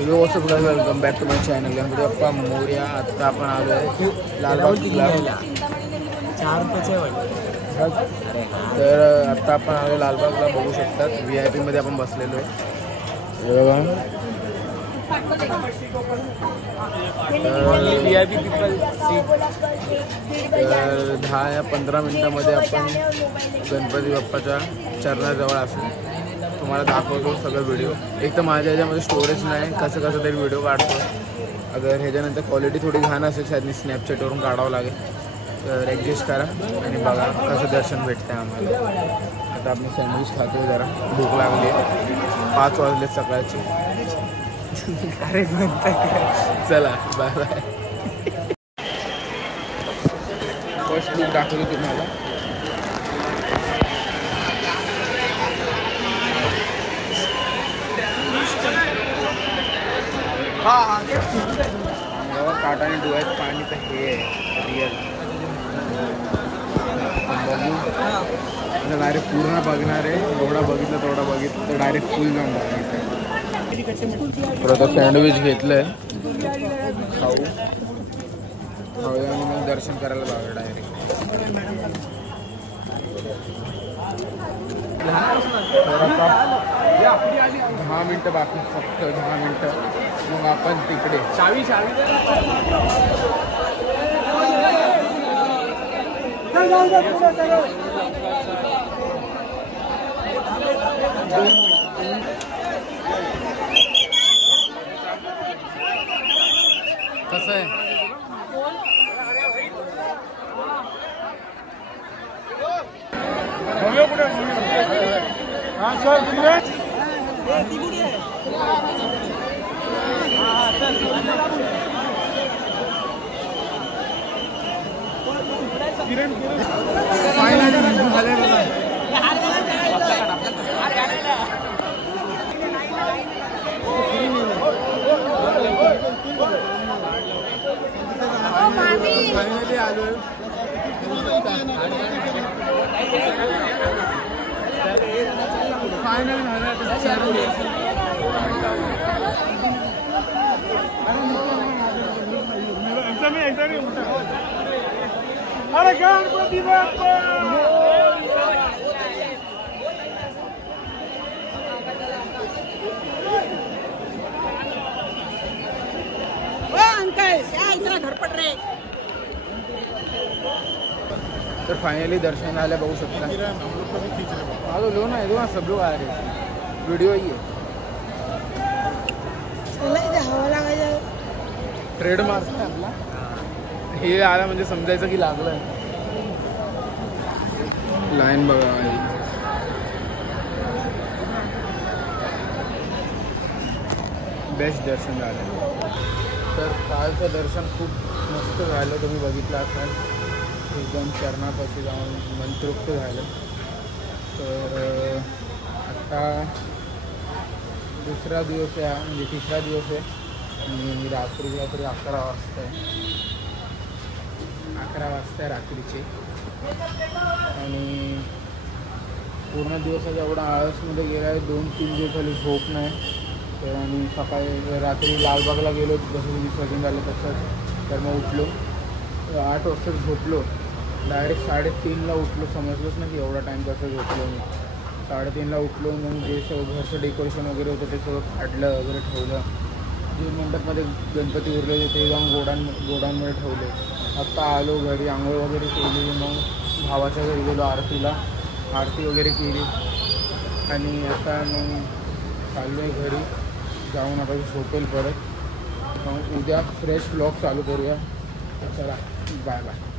Yo what's up guys, welcome back to my channel Ganpati Bappa Morya. आता आपण आलो आहे लालबागला 4 रुपयाचे तर आता आपण आलो लालबागला. बघू शकतात VIP मध्ये आपण बसलेलो आहे. VIP people seat. तर 10 या 15 मिनिटांमध्ये आपण गणपती बाप्पाच्या चरणाजवळ असू. तुम्हाला दाखवतो सगळं व्हिडिओ. एक तर माझ्या ह्याच्यामध्ये स्टोरेज नाही, कसं तरी व्हिडिओ काढतो. अगर ह्याच्यानंतर क्वालिटी थोडी घाण असेल शायद स्नॅपचॅटवरून काढावं लागेल. तर ॲडजस्ट करा आणि बघा कसं दर्शन भेटतं आम्हाला. आता आपण सँडविच खातो, जरा भूक लागली. 5 वाजले सकाळचे. अरे चला बाय बाय. फर्स्ट लुक दाखवतो तुम्हाला. काटाने डोळ्यात पाणी तर हे रिअल. डायरेक्ट पूर्ण बघणार आहे. एवढा बघितलं तेवढा बघितलं तर डायरेक्ट फुल जाऊन बघायचं. आता सँडविच घेतलंय, खाऊया आणि मग दर्शन करायला जाऊया डायरेक्ट. तर आता 10 मिनटं बाकी, फक्त 10 मिनटं, मग आपण तिकडे चावी कसं आहे. फायनली आलोय. फायनल अरे गणपती बाप्पा. तर फायनली दर्शन झालं. बघू शकता. लो ना दो सब लोग आ रहे. वीडियो ही है. ट्रेडमार्क आहे आपला. हे आला म्हणजे समजायचं की लागलं. लाईन बघा. बेस्ट दर्शन झालं. तर कालचं दर्शन खूप मस्त झालं. तुम्ही बघितलं असाल. एकदम चरणापाशी जाऊन मंत्रमुग्ध झालं. तर आता दुसरा दिवस आहे, म्हणजे तिसरा दिवस आहे. आणि रात्रीला तरी 11 वाजता आहे. 11 वाजता आहे रात्रीचे. आणि पूर्ण दिवसाचा एवढा आळसमध्ये गेला आहे. 2-3 दिवस झाले झोप नाही. तर आणि सकाळी रात्री लालबागला गेलो, जसं विसर्जन झालं तसंच. तर मग उठलो 8 वाजता झोपलो. डायरेक्ट 3:30ला उठलो. समजलंच नाही की एवढा टाईम कसं झोपलो मी. 3:30ला उठलो. मग जे सगळं घरचं डेकोरेशन वगैरे होतं ते सगळं काढलं वगैरे ठेवलं. जे मंडपमध्ये गणपती उरले ते जाऊन गोडांमध्ये ठेवले. आत्ता आलो घरी, आंघोळ वगैरे केली. मग भावाच्या घरी गेलो आरतीला. आरती वगैरे केली आणि आता मग चाललो आहे घरी. जाऊन आता झोपेल परत. मग उद्या फ्रेश व्लॉग चालू करूया. चला बाय बाय.